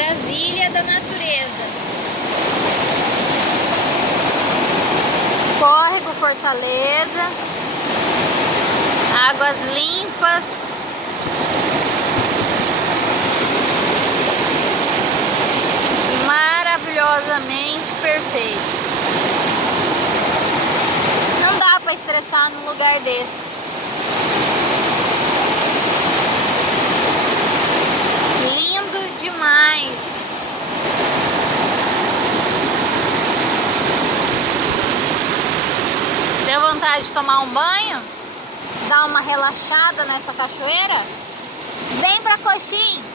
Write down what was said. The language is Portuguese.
maravilha da natureza. Córrego Fortaleza, águas limpas. E maravilhosamente perfeito. Não dá para estressar num lugar desse. Lindo demais. Deu vontade de tomar um banho? Dar uma relaxada nessa cachoeira? Vem pra Coxim!